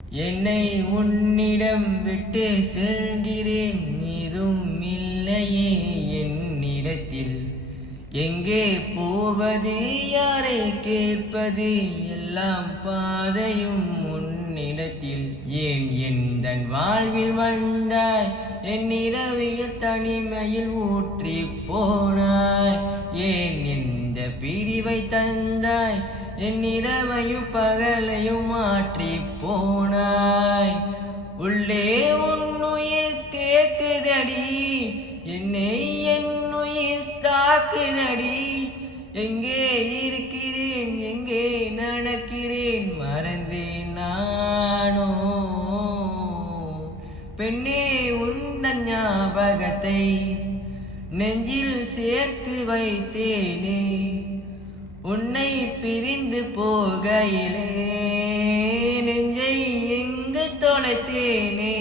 என்னை உன்னிடம் விட்டு செல்கிறேன், நீதும் இல்லையே என்னிடத்தில். எங்கே போவது, யாரை கேட்பது, எல்லாம் பாதையும் உன்னிடத்தில். ஏன் எந்தன் வாழ்வில் வந்தாய், என் இரவிய தனிமையில் ஊற்றி போனாய். ஏன் இந்த பிரிவை தந்தாய், என் இரவையும் பகலையும் மாற்றி போனாய். உள்ளே உன்னுயிர் கேக்குதடி, என்னை என் உயிர் தாக்குதடி. எங்கே இருக்கிறேன், எங்கே நடக்கிறேன், மறந்தேன் நானோ. பெண்ணே, உந்தன் ஞாபகத்தை நெஞ்சில் சேர்த்து வைத்தேனே. உன்னை பிரிந்து போகையிலே நெஞ்சை எங்கு தொலைத்தேனே.